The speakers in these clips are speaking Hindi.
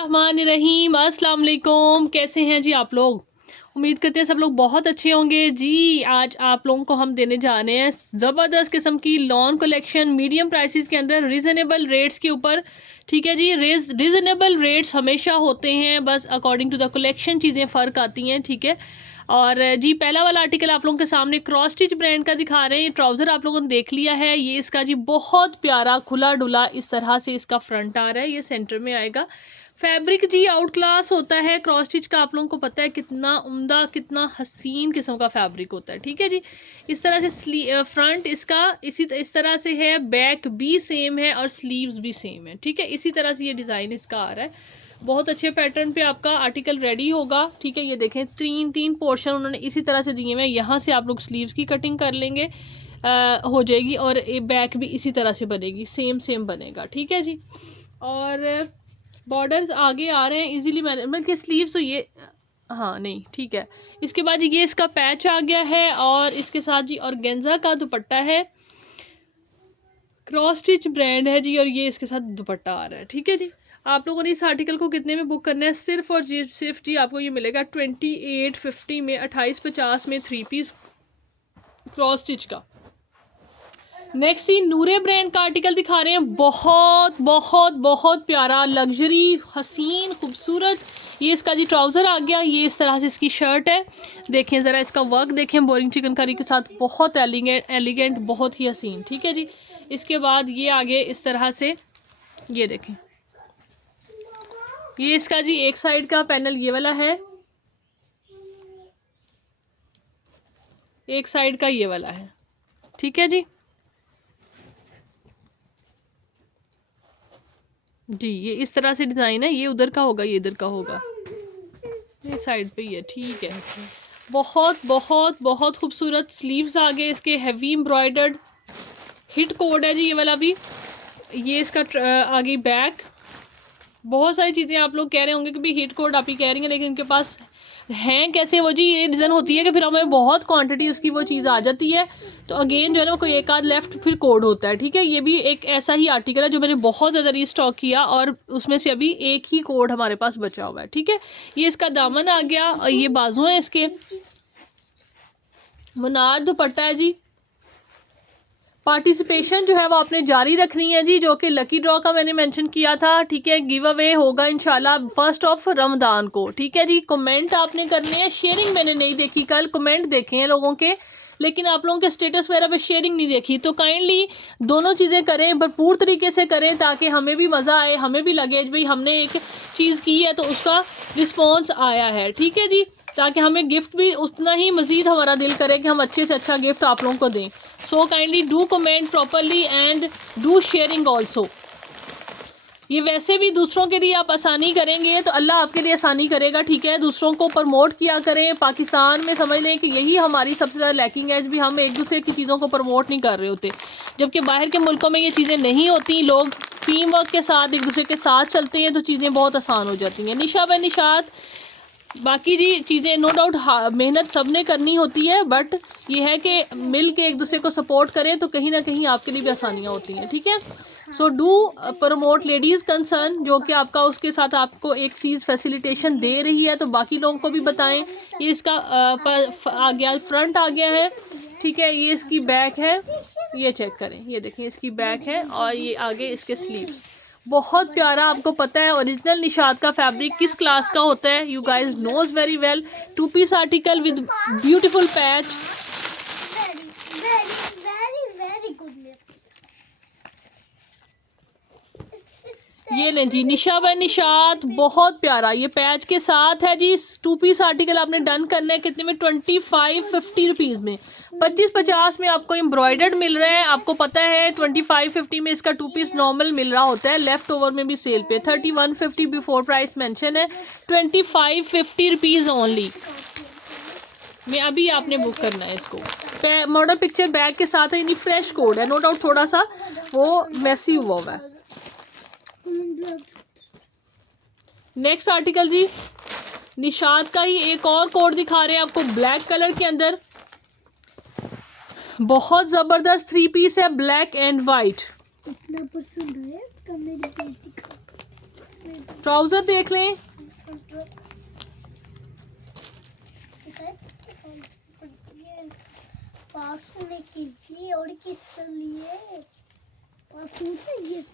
बिस्मिल्लाहिर्रहमानिर्रहीम। अस्सलाम वालेकुम। कैसे हैं जी आप लोग? उम्मीद करते हैं सब लोग बहुत अच्छे होंगे जी। आज आप लोगों को हम देने जा रहे हैं ज़बरदस्त किस्म की लॉन कलेक्शन मीडियम प्राइसेस के अंदर रीज़नेबल रेट्स के ऊपर। ठीक है जी, रीज़नेबल रेट्स हमेशा होते हैं, बस अकॉर्डिंग टू द कलेक्शन चीज़ें फ़र्क आती हैं। ठीक है, और जी पहला वाला आर्टिकल आप लोगों के सामने क्रॉस स्टिच ब्रांड का दिखा रहे हैं। ये ट्राउज़र आप लोगों ने देख लिया है। ये इसका जी बहुत प्यारा खुला डुला इस तरह से इसका फ्रंट आ रहा है, ये सेंटर में आएगा। फैब्रिक जी आउट क्लास होता है क्रॉस स्टिच का, आप लोगों को पता है कितना उम्दा कितना हसीन किस्म का फैब्रिक होता है। ठीक है जी, इस तरह से फ्रंट इसका इस तरह से है, बैक भी सेम है और स्लीव्स भी सेम है। ठीक है, इसी तरह से ये डिज़ाइन इसका आ रहा है। बहुत अच्छे पैटर्न पे आपका आर्टिकल रेडी होगा। ठीक है, ये देखें तीन पोर्शन उन्होंने इसी तरह से दिए हुए हैं। यहाँ से आप लोग स्लीव्स की कटिंग कर लेंगे, हो जाएगी, और ये बैक भी इसी तरह से बनेगी, सेम बनेगा। ठीक है जी, और बॉर्डर्स आगे आ रहे हैं इजीली मैनेजेबल के स्लीव्स, तो ये हाँ नहीं ठीक है। इसके बाद ये इसका पैच आ गया है, और इसके साथ जी ऑर्गेन्जा का दुपट्टा है, क्रॉस स्टिच ब्रांड है जी, और ये इसके साथ दुपट्टा आ रहा है। ठीक है जी, आप लोगों ने इस आर्टिकल को कितने में बुक करना है? सिर्फ और सिर्फ जी आपको ये मिलेगा 2850 में, 2850 में 3 पीस क्रॉस स्टिच का। नेक्स्ट ही नूरे ब्रांड का आर्टिकल दिखा रहे हैं। बहुत बहुत बहुत प्यारा लग्जरी हसीन खूबसूरत ये इसका जी ट्राउज़र आ गया। ये इस तरह से इसकी शर्ट है, देखें ज़रा इसका वर्क देखें, बोरिंग चिकनकारी के साथ, बहुत एलिगेंट बहुत ही हसीन। ठीक है जी, इसके बाद ये आगे इस तरह से ये देखें, ये इसका जी एक साइड का पैनल ये वाला है, एक साइड का ये वाला है। ठीक है जी जी, ये इस तरह से डिज़ाइन है, ये उधर का होगा, ये इधर का होगा, ये साइड पे ही है। ठीक है, बहुत बहुत बहुत खूबसूरत स्लीव्स आ गए इसके, हैवी एम्ब्रॉयडर्ड, हिट कोड है जी ये वाला भी। ये इसका आगे बैक, बहुत सारी चीज़ें आप लोग कह रहे होंगे कि भाई हिट कोड आप ही कह रही हैं, लेकिन इनके पास हैं कैसे वो जी, ये डिज़ाइन होती है कि फिर हमें बहुत क्वांटिटी उसकी वो चीज़ आ जाती है, तो अगेन जो है ना कोई एक आध लेफ्ट फिर कोड होता है। ठीक है, ये भी एक ऐसा ही आर्टिकल है जो मैंने बहुत ज़्यादा रीस्टॉक किया, और उसमें से अभी एक ही कोड हमारे पास बचा हुआ है। ठीक है, ये इसका दामन आ गया, और ये बाजू हैं इसके, मुनार दुपट्टा है जी। पार्टिसिपेशन जो है वो आपने जारी रखनी है जी, जो कि लकी ड्रॉ का मैंने मेंशन किया था। ठीक है, गिव अवे होगा इंशाल्लाह 1 रमज़ान को। ठीक है जी, कमेंट आपने करने हैं, शेयरिंग मैंने नहीं देखी, कल कमेंट देखे हैं लोगों के, लेकिन आप लोगों के स्टेटस वगैरह पे शेयरिंग नहीं देखी, तो काइंडली दोनों चीज़ें करें, भरपूर तरीके से करें, ताकि हमें भी मज़ा आए, हमें भी लगे भाई हमने एक चीज़ की है तो उसका रिस्पॉन्स आया है। ठीक है जी, ताकि हमें गिफ्ट भी उतना ही मज़ीद हमारा दिल करे कि हम अच्छे से अच्छा गिफ्ट आप लोगों को दें। So kindly do comment properly and do sharing also. ये वैसे भी दूसरों के लिए आप आसानी करेंगे तो अल्लाह आपके लिए आसानी करेगा। ठीक है, दूसरों को प्रमोट किया करें। पाकिस्तान में समझ लें कि यही हमारी सबसे ज़्यादा लैकिंग है, भी हम एक दूसरे की चीज़ों को प्रमोट नहीं कर रहे होते, जबकि बाहर के मुल्कों में ये चीज़ें नहीं होती। लोग टीम वर्क के साथ एक दूसरे के साथ चलते हैं, तो चीज़ें बहुत आसान हो जाती हैं। निशा व निशात, बाकी जी चीज़ें नो डाउट मेहनत सब ने करनी होती है, बट ये है कि मिल के एक दूसरे को सपोर्ट करें तो कहीं ना कहीं आपके लिए भी आसानियाँ होती हैं। ठीक है, so do promote ladies concern, जो कि आपका उसके साथ आपको एक चीज़ फैसिलिटेशन दे रही है, तो बाकी लोगों को भी बताएं। ये इसका आ गया, फ्रंट आ गया है। ठीक है, ये इसकी बैक है, ये चेक करें, ये देखिए इसकी बैक है, और ये आगे इसके स्लीव्स, बहुत प्यारा। आपको पता है ओरिजिनल निशात का फैब्रिक किस क्लास का होता है, you guys knows very well. 2 piece article with beautiful patch. ये लें जी, निशा व निशात, बहुत प्यारा, ये पैच के साथ है जी। 2 पीस आर्टिकल आपने डन करना है कितने में? 2550 रुपीज़ में। 2550 में आपको एम्ब्रॉयडर्ड मिल रहा है। आपको पता है 2550 में इसका 2 पीस नॉर्मल मिल रहा होता है, लेफ्ट ओवर में भी सेल पे 3150 बिफोर प्राइस मेंशन है, 2550 रुपीज़ ओनली में अभी आपने बुक करना है इसको। मॉडल पिक्चर बैग के साथ है, यानी फ्रेश कोड है, नो डाउट थोड़ा सा वो मैसी हुआ है। नेक्स्ट आर्टिकल जी निशात का ही एक और कोड दिखा रहे हैं आपको, ब्लैक कलर के अंदर, बहुत ज़बरदस्त 3 पीस है, ब्लैक एंड वाइट। ट्राउजर देख लें।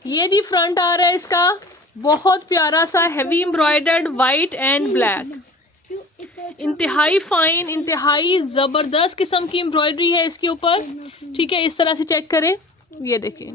ये जी फ्रंट आ रहा है इसका, बहुत प्यारा सा heavy embroidered white and black, इंतहाई फाइन, इंतहाई ज़बरदस्त किस्म की एम्ब्रॉयडरी है इसके ऊपर। ठीक है, इस तरह से चेक करें, ये देखिए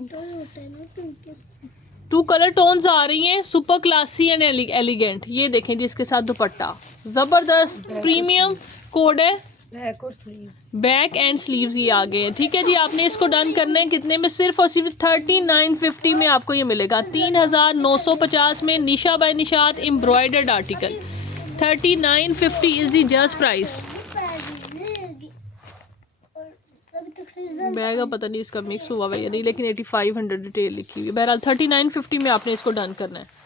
2 कलर टोन्स आ रही हैं, सुपर क्लासी एंड एलिगेंट। ये देखें जी इसके साथ दुपट्टा, ज़बरदस्त प्रीमियम कोड है। बैक एंड स्लीव्स ये आ गए हैं। ठीक है जी, आपने इसको डन करना है कितने में? सिर्फ और सिर्फ 3950 में आपको ये मिलेगा, 3950 में। Nisha by Nishat embroidered article, 3950 is the just price. Bag पता नहीं इसका मिक्स हुआ हुआ या नहीं, लेकिन 8500 डिटेल लिखी हुई है। बहरहाल 3950 में आपने इसको डन करना है।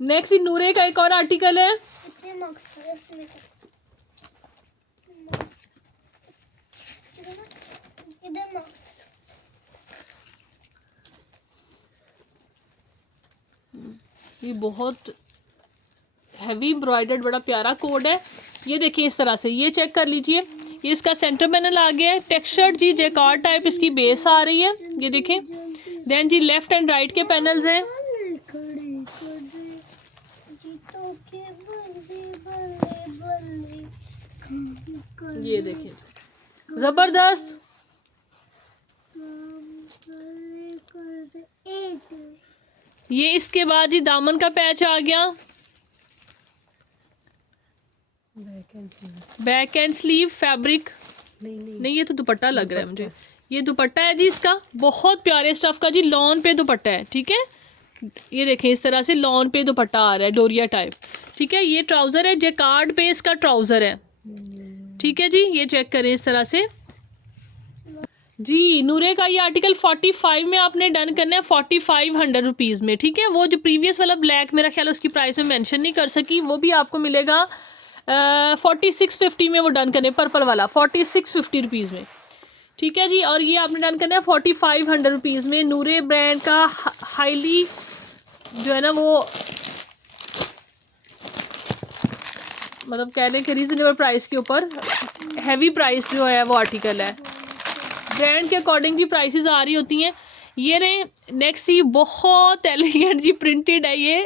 नेक्स्ट नूरे का एक और आर्टिकल है। ये बहुत हैवी एम्ब्रॉयडर्ड बड़ा प्यारा कोड है। ये देखिए इस तरह से, ये चेक कर लीजिए, ये इसका सेंटर पैनल आ गया है। टेक्सचर्ड जी जैकार्ड टाइप इसकी बेस आ रही है, ये देखें। देन जी लेफ्ट एंड राइट के पैनल्स हैं। ये देखिए जबरदस्त, ये इसके बाद जी दामन का पैच आ गया, बैक एंड स्लीव फैब्रिक नहीं, ये तो दुपट्टा लग रहा है मुझे। ये दुपट्टा है जी इसका, बहुत प्यारे स्टफ का जी, लॉन पे दुपट्टा है। ठीक है, ये देखें इस तरह से लॉन पे दुपट्टा आ रहा है, डोरिया टाइप। ठीक है, ये ट्राउज़र है, जैकार्ड पे इसका ट्राउज़र है। ठीक है जी, ये चेक करें इस तरह से जी। नूरे का ये आर्टिकल 45 में आपने डन करना है, 4500 रुपीज़ में। ठीक है, वो जो प्रीवियस वाला ब्लैक मेरा ख्याल है उसकी प्राइस में मेंशन नहीं कर सकी, वो भी आपको मिलेगा 4650 में वो डन करने, पर्पल वाला 4650 रुपीज़ में। ठीक है जी, और ये आपने डन करना है 4500 रुपीज़ में। नूरे ब्रांड का हाईली जो है ना वो मतलब कह लें कि रीज़नेबल प्राइस के ऊपर हैवी प्राइस जो है वो आर्टिकल है। ब्रांड के अकॉर्डिंग जी प्राइसेस आ रही होती हैं। ये रहे नेक्स्ट जी, बहुत एलिगेंट जी प्रिंटेड है ये,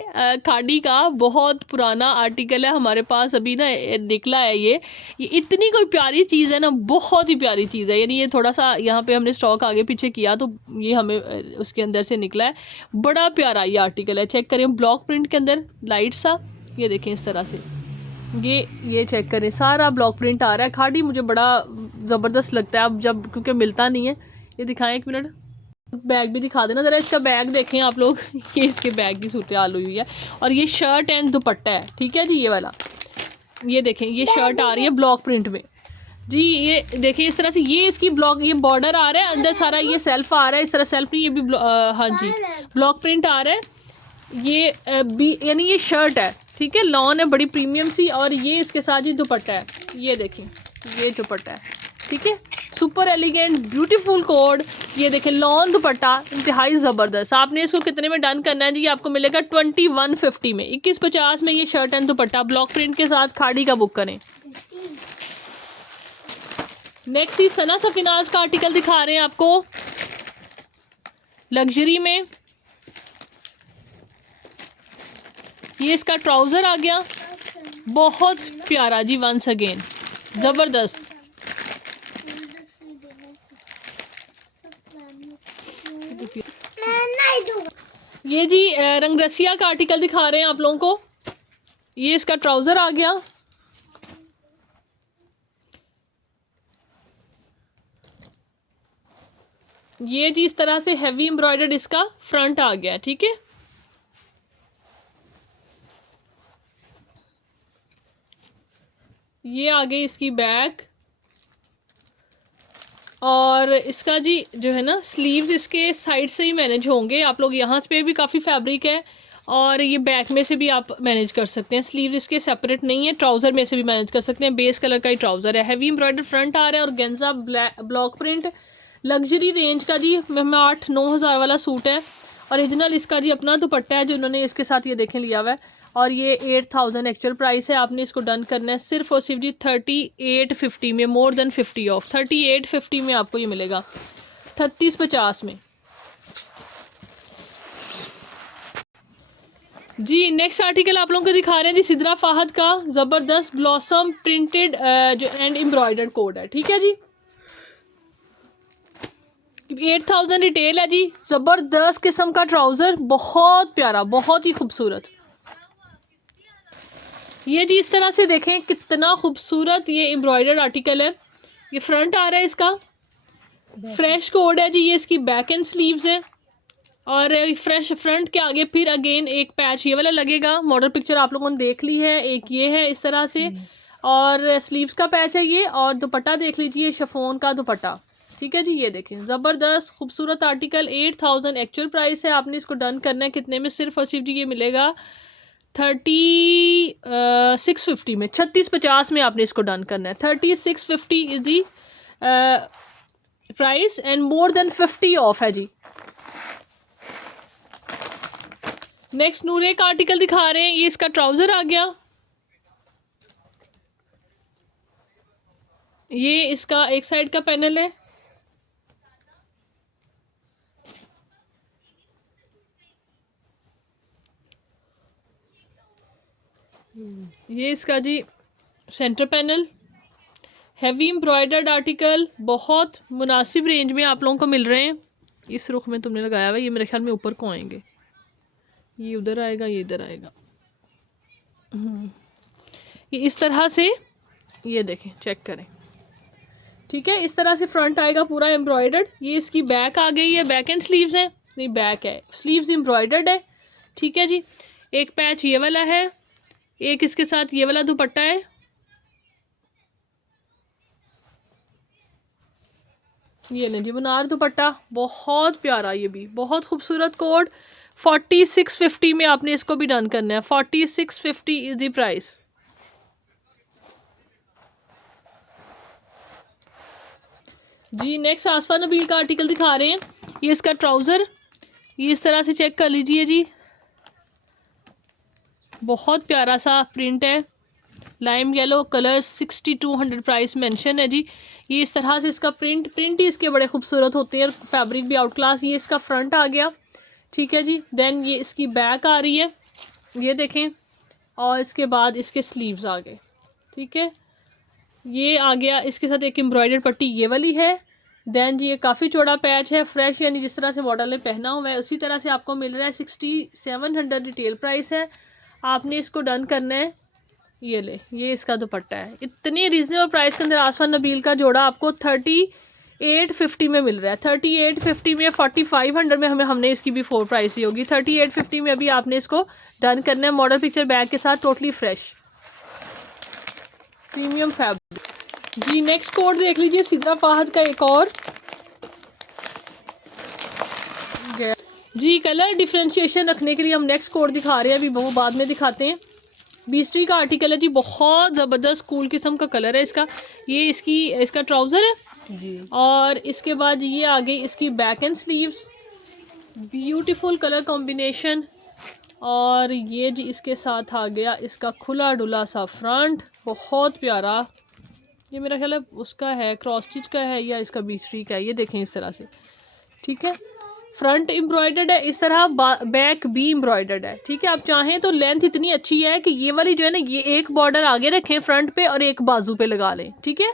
खाड़ी का बहुत पुराना आर्टिकल है हमारे पास, अभी ना निकला है ये इतनी कोई प्यारी चीज़ है ना, बहुत ही प्यारी चीज़ है। यानी ये थोड़ा सा यहाँ पे हमने स्टॉक आगे पीछे किया तो ये हमें उसके अंदर से निकला है, बड़ा प्यारा ये आर्टिकल है। चेक करें, ब्लॉक प्रिंट के अंदर लाइट सा, ये देखें इस तरह से, ये चेक करें, सारा ब्लॉक प्रिंट आ रहा है। खाड़ी मुझे बड़ा ज़बरदस्त लगता है अब जब, क्योंकि मिलता नहीं है। ये दिखाएं एक मिनट, बैग भी दिखा देना ज़रा, इसका बैग देखें आप लोग। ये इसके बैग की सूरत हाल हुई है। और ये शर्ट एंड दुपट्टा है। ठीक है जी, ये वाला ये देखें, ये शर्ट आ रही है ब्लॉक प्रिंट में जी। ये देखिए इस तरह से, ये इसकी ब्लॉक, ये बॉर्डर आ रहा है अंदर सारा, ये सेल्फ आ रहा है इस तरह, सेल्फ नहीं, ये भी हाँ जी ब्लॉक प्रिंट आ रहा है। ये यानी ये शर्ट है। ठीक है, लॉन है बड़ी प्रीमियम सी, और ये इसके साथ ही दुपट्टा है। ये देखें, ये दुपट्टा है। ठीक है, सुपर एलिगेंट ब्यूटीफुल कोड। ये देखें लॉन दुपट्टा, इंतहाई ज़बरदस्त। आपने इसको कितने में डन करना है जी? आपको मिलेगा 2150 में, 2150 में ये shirt and dupatta block print के साथ खाड़ी का बुक करें। नेक्स्ट ही सना सफिनाज का आर्टिकल दिखा रहे हैं आपको लग्जरी में। ये इसका ट्राउज़र आ गया, बहुत प्यारा जी, वंस अगेन ज़बरदस्त। ये जी रंगरसिया का आर्टिकल दिखा रहे हैं आप लोगों को। ये इसका ट्राउज़र आ गया, ये जी इस तरह से हैवी एम्ब्रॉयडर्ड इसका फ्रंट आ गया। ठीक है, ये आ गई इसकी बैक, और इसका जी जो है ना स्लीव्स इसके साइड से ही मैनेज होंगे। आप लोग यहाँ पे भी काफ़ी फैब्रिक है, और ये बैक में से भी आप मैनेज कर सकते हैं, स्लीव इसके सेपरेट नहीं है, ट्राउज़र में से भी मैनेज कर सकते हैं। बेस कलर का ही ट्राउज़र है, हैवी एम्ब्रॉयडर फ्रंट आ रहा है और गेंजा ब्लॉक प्रिंट लग्जरी रेंज का जी 8-9 हज़ार वाला सूट है। ओरिजिनल इसका जी अपना दुपट्टा है जो उन्होंने इसके साथ ये देखें लिया हुआ है, और ये 8000 एक्चुअल प्राइस है। आपने इसको डन करना है सिर्फ और सिर्फ जी 3850 में, मोर देन 50 ऑफ, 3850 में आपको ये मिलेगा, 3650 में जी। नेक्स्ट आर्टिकल आप लोगों को दिखा रहे हैं जी सिद्रा फाहद का ज़बरदस्त ब्लॉसम प्रिंटेड जो एंड एम्ब्रॉयडर्ड कोड है, ठीक है जी। 8000 रिटेल है जी। ज़बरदस्त किस्म का ट्राउज़र, बहुत प्यारा, बहुत ही खूबसूरत। ये जी इस तरह से देखें कितना खूबसूरत ये एम्ब्रॉयडर्ड आर्टिकल है। ये फ्रंट आ रहा है इसका, फ्रेश कोड है जी। ये इसकी बैक एंड स्लीव्स है और फ्रेश फ्रंट के आगे फिर अगेन एक पैच ये वाला लगेगा। मॉडल पिक्चर आप लोगों ने देख ली है, एक ये है इस तरह से, और स्लीव्स का पैच है ये, और दुपट्टा देख लीजिए शिफॉन का दुपट्टा, ठीक है जी। ये देखें ज़बरदस्त खूबसूरत आर्टिकल, 8000 एक्चुअल प्राइस है। आपने इसको डन करना है कितने में, सिर्फ और सिर्फ जी ये मिलेगा 3650 में, 3650 में आपने इसको डन करना है। 3650 is the price and more than 50 of है जी। नेक्स्ट नूरे का आर्टिकल दिखा रहे हैं, ये इसका ट्राउज़र आ गया, ये इसका एक साइड का पैनल है, ये इसका जी centre panel, heavy embroidered article, बहुत मुनासिब रेंज में आप लोगों को मिल रहे हैं। इस रुख में तुमने लगाया हुआ है, ये मेरे ख्याल में ऊपर को आएंगे, ये उधर आएगा, ये इधर आएगा, ये इस तरह से, ये देखें चेक करें, ठीक है। इस तरह से फ्रंट आएगा पूरा एम्ब्रॉयडर्ड। ये इसकी बैक आ गई है, बैक एंड स्लीव्स हैं, नहीं बैक है, स्लीव्स एम्ब्रॉयडर्ड है, ठीक है जी। एक पैच ये वाला है, एक इसके साथ ये वाला दुपट्टा है, ये नहीं जी बनार दुपट्टा, बहुत प्यारा, ये भी बहुत खूबसूरत कोड। 4650 में आपने इसको भी डन करना है, 4650 इज द प्राइस। जी नेक्स्ट आसफा नबील का आर्टिकल दिखा रहे हैं, ये इसका ट्राउज़र, ये इस तरह से चेक कर लीजिए जी, बहुत प्यारा सा प्रिंट है, lime yellow colour, 6200 price mention है जी। ये इस तरह से इसका प्रिंट ही इसके बड़े खूबसूरत होते हैं, फैब्रिक भी आउट क्लास। ये इसका फ्रंट आ गया, ठीक है जी। देन ये इसकी बैक आ रही है, ये देखें, और इसके बाद इसके स्लीव्स आ गए, ठीक है। ये आ गया, इसके साथ एक एम्ब्रॉयडर्ड पट्टी ये वाली है। देन जी ये काफ़ी चौड़ा पैच है, फ्रेश, यानी जिस तरह से मॉडल ने पहना हुआ है उसी तरह से आपको मिल रहा है। 6700 रिटेल प्राइस है। आपने इसको डन करना है, ये ले, ये इसका दुपट्टा है। इतनी रीजनेबल प्राइस के अंदर आसफा नबील का जोड़ा आपको 3850 में मिल रहा है। 3850 में, 4500 में हमने इसकी भी 4 प्राइस ही होगी। 3850 में अभी आपने इसको डन करना है, मॉडल पिक्चर बैग के साथ, टोटली फ्रेश प्रीमियम फैब्रिक जी। नेक्स्ट कोड देख लीजिए सिद्रा फाहद का एक और जी। कलर डिफ्रेंशिएशन रखने के लिए हम नेक्स्ट कोड दिखा रहे हैं, अभी वो बाद में दिखाते हैं। बीस्ट्री का आर्टिकल है जी, बहुत ज़बरदस्त कूल किस्म का कलर है इसका। ये इसका ट्राउज़र है जी, और इसके बाद ये आ गई इसकी back and sleeves, beautiful colour combination, और ये जी इसके साथ आ गया इसका खुला डुला सा फ्रंट, बहुत प्यारा। ये मेरा ख्याल है उसका है, क्रॉस स्टिच का है या इसका बीस्ट्री का है, ये देखें इस तरह से, ठीक है। फ्रंट एम्ब्रॉयडर्ड है इस तरह, बैक भी एम्ब्रॉयडर्ड है, ठीक है। आप चाहें तो लेंथ इतनी अच्छी है कि ये वाली जो है ना, ये एक बॉर्डर आगे रखें फ्रंट पे और एक बाजू पे लगा लें, ठीक है।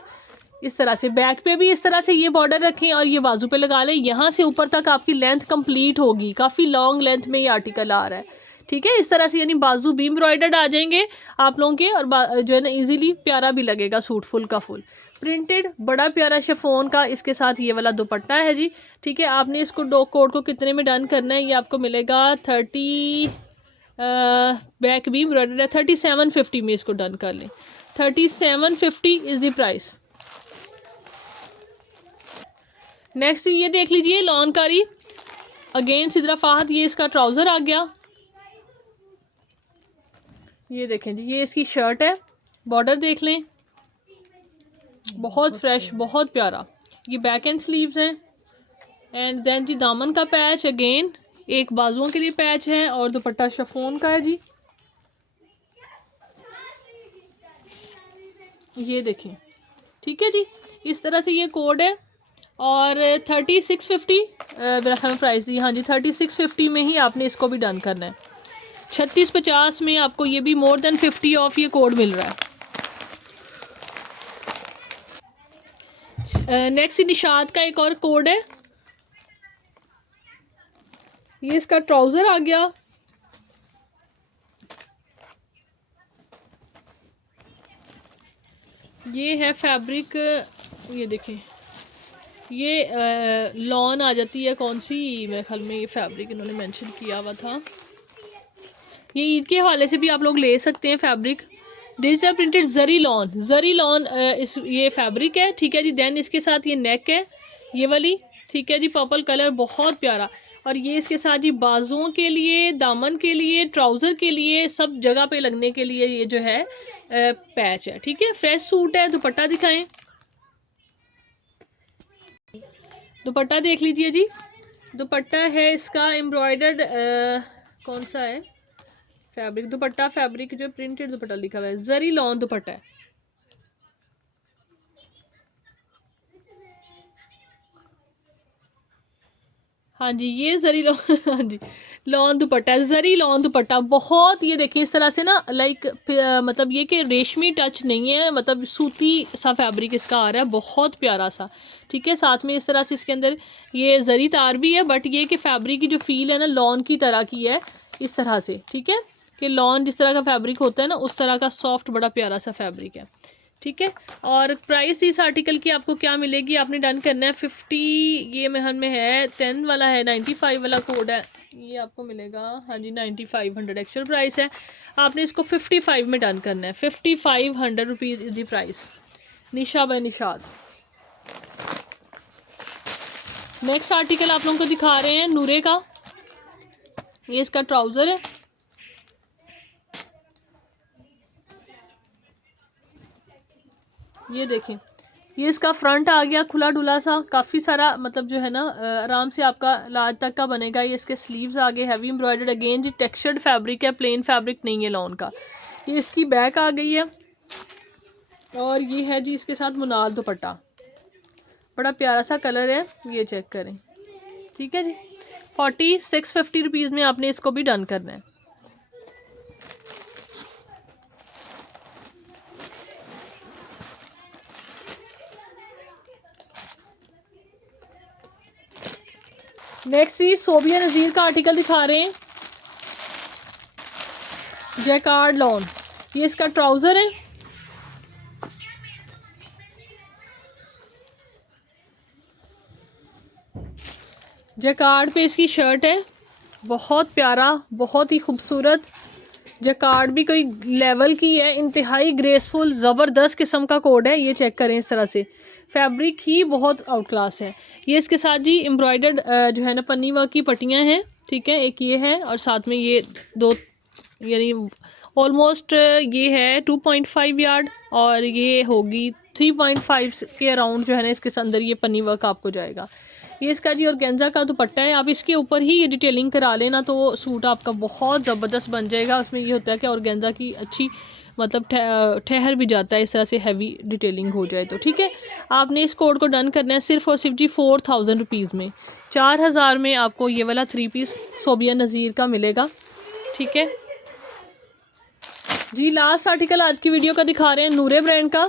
इस तरह से बैक पे भी इस तरह से ये बॉर्डर रखें और ये बाजू पे लगा लें। यहाँ से ऊपर तक आपकी लेंथ कंप्लीट होगी, काफ़ी लॉन्ग लेंथ में ये आर्टिकल आ रहा है, ठीक है। इस तरह से यानी बाजू भी एम्ब्रॉयडर्ड आ जाएंगे आप लोगों के, और जो है ना इजीली प्यारा भी लगेगा सूट, फुल का फुल प्रिंटेड, बड़ा प्यारा शिफॉन का इसके साथ ये वाला दुपट्टा है जी, ठीक है। आपने इसको कोड को कितने में डन करना है, ये आपको मिलेगा 30 बैक भी एम्ब्रॉयडर्ड है, 3750 में इसको डन कर लें। 3750 इज़ द प्राइस। नेक्स्ट ये देख लीजिए लॉन कारी, अगेन सिद्रा फाहद, ये इसका ट्राउज़र आ गया, ये देखें जी, ये इसकी शर्ट है, बॉर्डर देख लें, बहुत फ्रेश, बहुत प्यारा। ये बैक एंड स्लीव्स हैं। एंड देन जी दामन का पैच अगेन, एक बाजुओं के लिए पैच है और दुपट्टा शिफॉन का है जी। ये देखें, ठीक है जी, इस तरह से ये कोड है। और 3650 मेरा ख्याल प्राइस दी, हाँ जी 3650 में ही आपने इसको भी डन करना है। 3650 में आपको ये भी मोर देन 50 ऑफ ये कोड मिल रहा है। नेक्स्ट निशात का एक और कोड है, ये इसका ट्राउज़र आ गया। ये है फैब्रिक, ये देखें, ये लॉन आ जाती है, कौन सी मेरे ख्याल में ये फैब्रिक इन्होंने मेंशन किया हुआ था। ये ईद के हवाले से भी आप लोग ले सकते हैं फैब्रिक। डिजिटल प्रिंटेड जरी लॉन इस ये फैब्रिक है, ठीक है जी। देन इसके साथ ये नेक है, ये वाली, ठीक है जी, पर्पल कलर बहुत प्यारा। और ये इसके साथ जी बाजुओं के लिए, दामन के लिए, ट्राउज़र के लिए, सब जगह पे लगने के लिए ये जो है पैच है, ठीक है। फ्रेश सूट है। दुपट्टा दिखाएं, दुपट्टा देख लीजिए जी। दुपट्टा है इसका एम्ब्रॉयडर्ड, कौन सा है फैब्रिक, दुपट्टा फैब्रिक जो प्रिंटेड दुपट्टा लिखा हुआ है, जरी लॉन दुपट्टा है। हाँ जी, ये जरी लॉन हाँ जी लॉन दुपट्टा है, जरी लॉन दुपट्टा बहुत, ये देखिए इस तरह से ना, लाइक मतलब ये कि रेशमी टच नहीं है, मतलब सूती सा फैब्रिक इसका आ रहा है, बहुत प्यारा सा, ठीक है। साथ में इस तरह से इसके अंदर ये जरी तार भी है, बट ये कि फैब्रिक की जो फील है ना लॉन की तरह की है, इस तरह से, ठीक है, कि लॉन जिस तरह का फैब्रिक होता है ना उस तरह का सॉफ्ट बड़ा प्यारा सा फैब्रिक है, ठीक है। और प्राइस इस आर्टिकल की आपको क्या मिलेगी, आपने डन करना है 50, ये महन में है 10 वाला है, 95 वाला कोड है, ये आपको मिलेगा, हाँ जी 9500 एक्चुअल प्राइस है। आपने इसको 55 में डन करना है, 5500 rupees is the price. Nisha by Nishad. Next article आप लोगों को दिखा रहे हैं नूरे का, ये इसका ट्राउज़र है, ये देखें, ये इसका फ्रंट आ गया खुला डुला सा, काफ़ी सारा मतलब जो है ना आराम से आपका लाज तक का बनेगा। ये इसके स्लीव्स आगे हैवी एम्ब्रॉयडर्ड, अगेन जी टेक्सचर्ड फैब्रिक है, प्लेन फैब्रिक नहीं है लॉन का। ये इसकी बैक आ गई है और ये है जी इसके साथ मुनाल दुपट्टा, बड़ा प्यारा सा कलर है, ये चेक करें, ठीक है जी। 4650 रुपीज़ में आपने इसको भी डन करना है। नेक्स्ट ही सोबिया नज़ीर का आर्टिकल दिखा रहे हैं, जैकार्ड लॉन, ये इसका ट्राउज़र है, जैकार्ड पे इसकी शर्ट है, बहुत प्यारा, बहुत ही खूबसूरत। जैकार्ड भी कोई लेवल की है, इंतहाई ग्रेसफुल ज़बरदस्त किस्म का कोड है, ये चेक करें, इस तरह से फैब्रिक ही बहुत आउट क्लास है। ये इसके साथ जी एम्ब्रॉयडर्ड जो है ना पन्नी वर्क की पट्टियाँ हैं, ठीक है, एक ये है और साथ में ये दो, यानी ऑलमोस्ट ये है 2.5 यार्ड और ये होगी 3.5 के अराउंड जो है ना इसके अंदर ये पन्नी वर्क आपको जाएगा। ये इसका जी ऑर्गेन्जा का दुपट्टा है, आप इसके ऊपर ही ये डिटेलिंग करा लेना तो सूट आपका बहुत ज़बरदस्त बन जाएगा। उसमें ये होता है कि ऑर्गेन्जा की अच्छी मतलब ठहर भी जाता है, इस तरह से हैवी डिटेलिंग हो जाए तो, ठीक है। आपने इस कोड को डन करना है सिर्फ और सिर्फ जी 4000 रुपीज़ में, 4000 में आपको ये वाला 3 पीस सोबिया नज़ीर का मिलेगा, ठीक है जी। लास्ट आर्टिकल आज की वीडियो का दिखा रहे हैं नूरे ब्रांड का,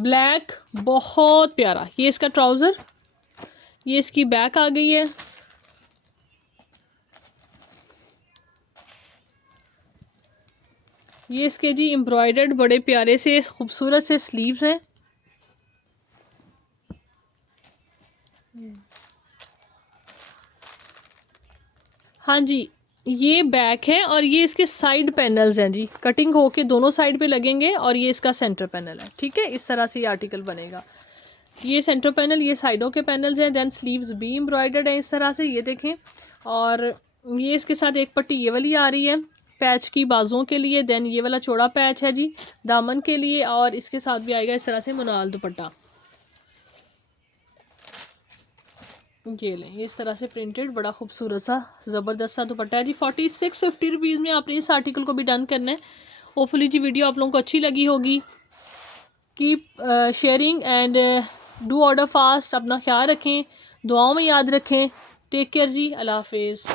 ब्लैक, बहुत प्यारा। ये इसका ट्राउज़र, ये इसकी बैक आ गई है, ये इसके जी एम्ब्रॉयडर्ड बड़े प्यारे से खूबसूरत से स्लीव्स हैं, हाँ जी ये बैक है और ये इसके साइड पैनल्स हैं जी, कटिंग होके दोनों साइड पे लगेंगे और ये इसका सेंटर पैनल है, ठीक है। इस तरह से ये आर्टिकल बनेगा, ये सेंटर पैनल, ये साइडों के पैनल्स हैं, देन स्लीव्स भी एम्ब्रॉयडर्ड है इस तरह से, ये देखें। और ये इसके साथ एक पट्टी ये वाली आ रही है, पैच की बाजुओं के लिए। देन ये वाला चौड़ा पैच है जी दामन के लिए, और इसके साथ भी आएगा इस तरह से मुनाल दुपट्टा। ये लें, इस तरह से प्रिंटेड बड़ा खूबसूरत सा ज़बरदस्त सा दुपट्टा है जी। 4650 रुपीज़ में आपने इस आर्टिकल को भी डन करना है। होपफुली जी वीडियो आप लोगों को अच्छी लगी होगी। Keep sharing and do order fast. अपना ख्याल रखें, दुआओं में याद रखें। टेक केयर जी, अल्लाह हाफिज़।